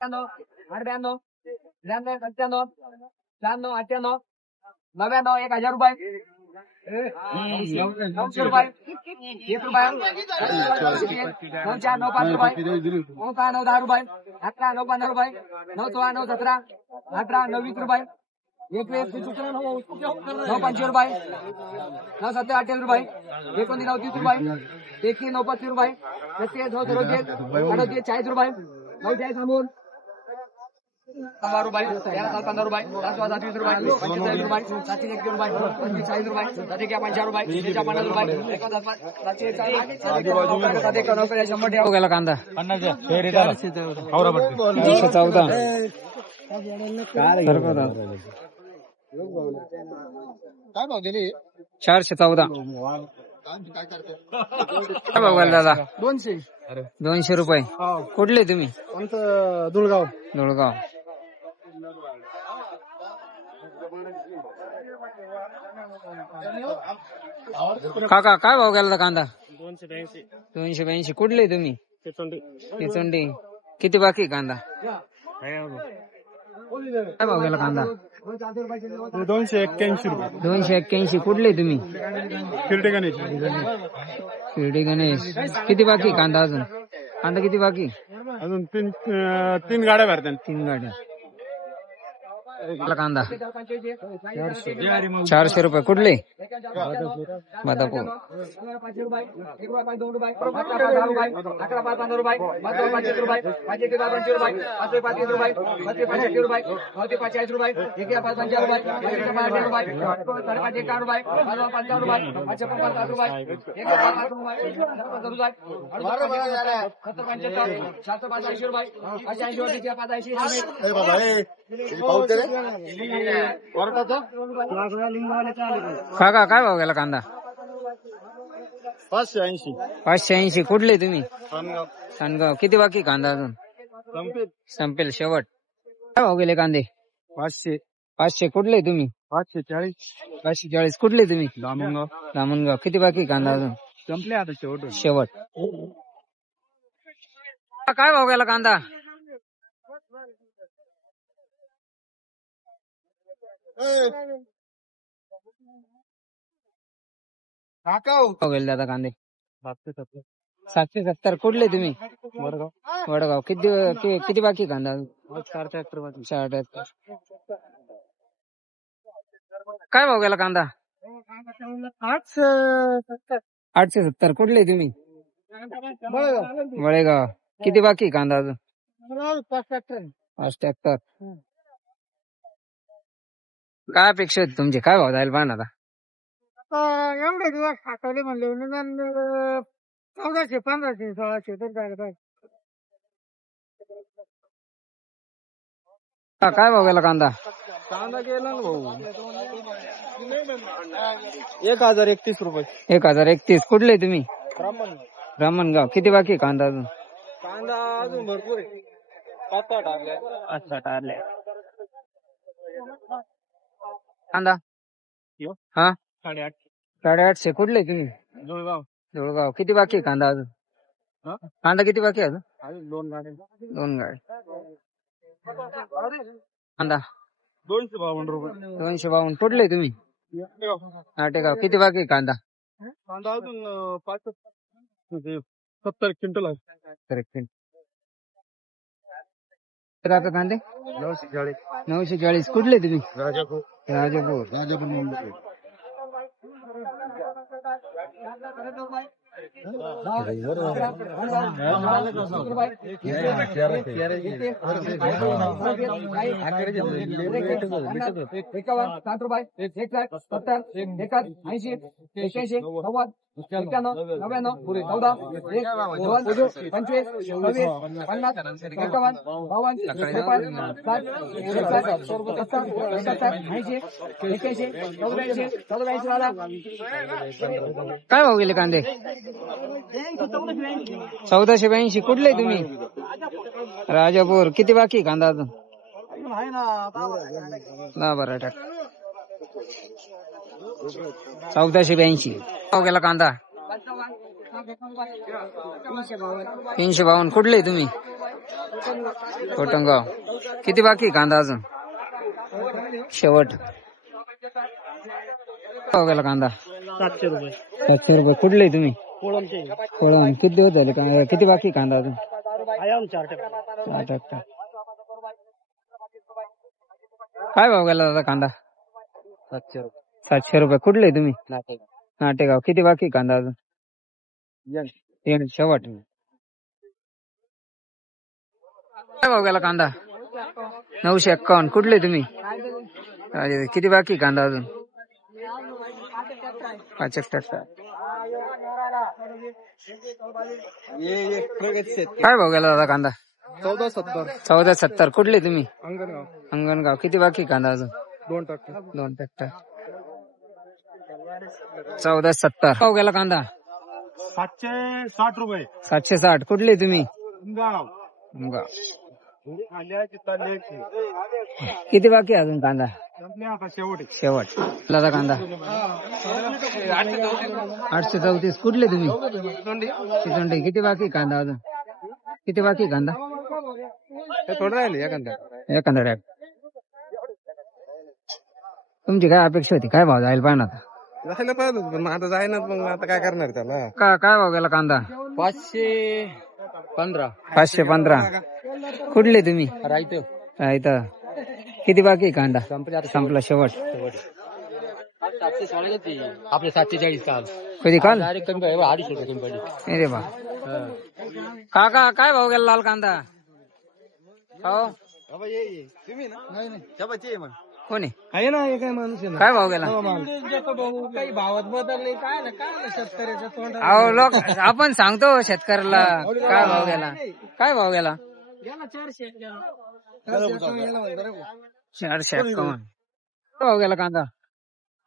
98, 99, 97, 96, 98, 99, 1000 रुपये, 900 रुपये, 1 रुपये, 9, 4, 9, 5 रुपये, 9, 6, 9, 10 रुपये, 11, 9, 15 रुपये, 9, 16, 9, 17, 18, 9, 20 रुपये, 21, 9, 25 रुपये, 9, 17, 28 रुपये, 29, 9, 30 रुपये, 31, 9, 35 रुपये, 33, 9, 38, 40 रुपये, 9, 40 थांबून 15 रुपये, 13, 15 रुपये, 10, 20 रुपये, 45 रुपये, 7, 1 रुपये, 25, 40 रुपये, 7, 1, 50 रुपये, 7, 50 रुपये, 7, 1, 100 ठेवा गेला कांदा 414 काय भाव दिली 414 काय भाव गेला दादा 200 रुपये कुठले तुम्ही आमचं दुळगाव धुळगाव काका काय भाव गेला कांदा 282 कुठले तुम्ही तिचोंडी किती बाकी कांदा काय भाव गेला कांदा 281 रुपये 281 कुठले तुम्ही किरटे गणेश शिर्डी गणेश किती बाकी कांदा अजून कांदा किती बाकी अजून तीन गाड्या भरतात 3 गाड्या कांदा 400 रुपये कुठले बदापूर 5 रुपये 1 रुपये 2 रुपये 11 रुपये 15 रुपये 25 रुपये 5 रुपये 5 रुपये 5 रुपये 40 रुपये 45 रुपये 1 5 रुपये 5 4 रुपये 5 रुपये 5 रुपये 5 रुपये 5 रुपये 785 रुपये 85 काका काय भाव गेला कांदा 580 580 कुठले तुम्ही सानगाव किती बाकी कांदा अजून संपेल शेवट काय भाव गेले कांदे 500 कुठले तुम्ही 540 कुठले तुम्ही दामणगाव किती बाकी कांदा अजून संपले आता शेवट काय भाव गेला कांदा भाव गेले दादा कांदे 770 कुठले तुम्ही वडगाव किती बाकी कांदा 778 काय भाव गेला कांदा 870 कुठले तुम्ही वळेगाव किती बाकी कांदा अजून 578 काय अपेक्षा होती तुमची काय भाव जाईल पाहा आता एवढे दिवस साठवले म्हणले 1400 1500 1600 तर जायला पाहिजे काय भाव गेला कांदा गेला ना भाऊ 1031 रुपये 1031 कुठले तुम्ही ब्राह्मणगाव किती बाकी कांदा अजून अजून भरपूर आहे 7-8 आले कांदा हा 850 कुठले तुम्ही धुळगाव किती बाकी कांदा अजून कांदा किती बाकी अजून 2 गाड्या कांदा 252 रुपये 252 कुठले तुम्ही नाटेगाव किती बाकी कांदा अजून 70 क्विंटल कांदे 940 कुठले तुम्ही राजापूर मुंबई काय भाव गेले कांदे 1482 कुठले तुम्ही राजापूर किती बाकी कांदा अजून 1482 भाव गेला कांदा 352 कुठले तुम्ही कोटंगाव. किती बाकी कांदा अजून? शेवट. काय गेला कांदा? 700 रुपये. 700 रुपये. कुठले तुम्ही? कोळमचे. कोळम. किती दिवस झाले? किती बाकी कांदा अजून? 4 काय भाव गेला दादा कांदा? 700 रुपये. 700 रुपये. कुठले तुम्ही? नाटेगाव. किती बाकी कांदा अजून? शेवट. काय भाव गेला कांदा? 951. कुठले तुम्ही? किती बाकी कांदा अजून? 5 काय भाव गेला दादा कांदा? 1470. कुठले तुम्ही? अंगणगाव. किती बाकी कांदा अजून? 2 टक्के. 2 टक्के. 1470. भाव गेला कांदा? 760 रुपये. 760. कुठले तुम्ही? गाव. किती बाकी अजून कांदा? आता शेवट. शेवट. दादा कांदा 834. कुठले तुम्ही? चिचोंडी. किती बाकी कांदा अजून? किती बाकी कांदा? थोडं राहिले एखाद्या. एखादा रॅप. तुमची काय अपेक्षा होती? काय भाव जाईल पाहिजे आता? जायला पाहिजे होतं, पण आता जायना. मग आता काय करणार त्याला? काय भाव गेला कांदा? 515. 515. कुठले तुम्ही? राहतो इथं. किती बाकी कांदा? संपला शेवट. आपले 740 काल कधी काल? डायरेक्ट कमी 250 रुपये कमी पडली. अरे बा. काका काय भाव गेला लाल कांदा? हो कोणी? आहे ना हे काय माणूस आहे ना. काय भाव गेला? काही भावात बदल नाही. काय ना काय शेतकऱ्याचं तोंड. अहो लोक आपण सांगतो शेतकऱ्याला काय भाव गेला. काय भाव गेला? 451. भाव गेला कांदा?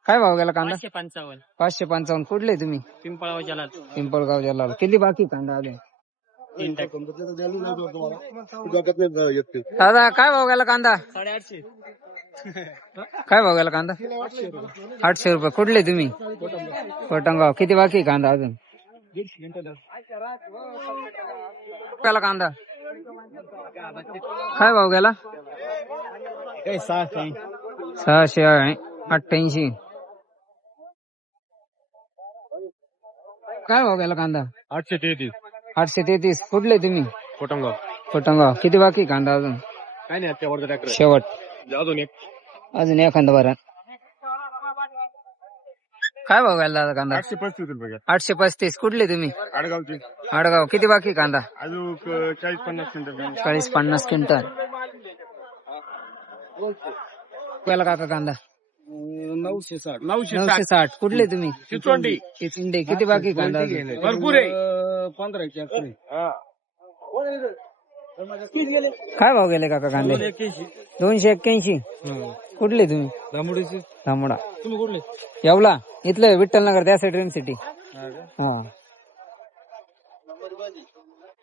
काय भाव गेला कांदा? 555. 555. कुठले तुम्ही? पिंपळगाव जलाल. पिंपळगाव जलाल. किती बाकी कांदा आले? 3 टक्के. दादा काय भाव गेला कांदा? 850. काय भाव गेला कांदा? 800 रुपये. कुठले तुम्ही? कोटंगाव. किती बाकी कांदा अजून? गेला कांदा? काय भाव गेला? 688. काय भाव गेला कांदा? 833. 833. कुठले तुम्ही? कोटंगाव. कोटंगाव. किती बाकी कांदा अजून? काय नाही त्यावर ट्रॅक्टर. शेवट. अजून एक. अजून एखादा बरं. काय भाव गेला दादा कांदा? 835 रुपये. 835. कुठले तुम्ही? आडगावची. आडगाव. किती बाकी कांदा? अजून 40-50 क्विंटल. 40-50 क्विंटल. गेला काका कांदा? 960. 960. कुठले तुम्ही? चिचोंडी. चिचोंडी. किती बाकी कांदा अजून? भरपूर आहे. 15. काय भाव गेले काका कांदे? 281. कुठले तुम्ही? धामोडा. तुम्ही कुठले? येवला. इथलं विठ्ठलनगर त्या साईड ड्रीम सिटी. हा.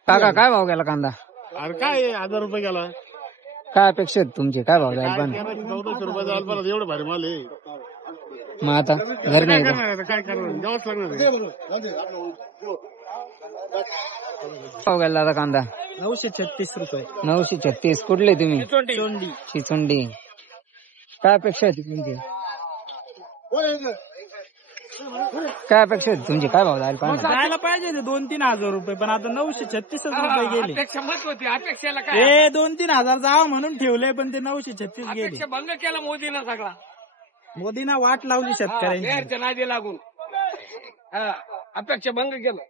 काका काय भाव गेला कांदा? अरे काय 1000 रुपये गेला. काय अपेक्षा आहेत तुमची? काय भाव जाईल पण? 1400 रुपये जायला पाहिजे. एवढं भारी माल आहे. मग आता घर नाही का? काय करणार? द्यावंच लागणार. भाव गेला दादा कांदा? 936 रुपये. 936. कुठले तुम्ही? चिचोंडी. चिचोंडी. काय अपेक्षा होती तुमची? काय अपेक्षा होती तुमची? काय भाव जाईल पण? जायला पाहिजे 2-3 हजार रुपये, पण आता 936 रुपये गेले. अपेक्षाला काय 2-3 हजार जावं म्हणून ठेवले, पण ते 936 गेले. भंग केला मोदीनं सगळा. मोदीनं वाट लावली शेतकऱ्यांची. नादी लागून अपेक्षा भंग केलं.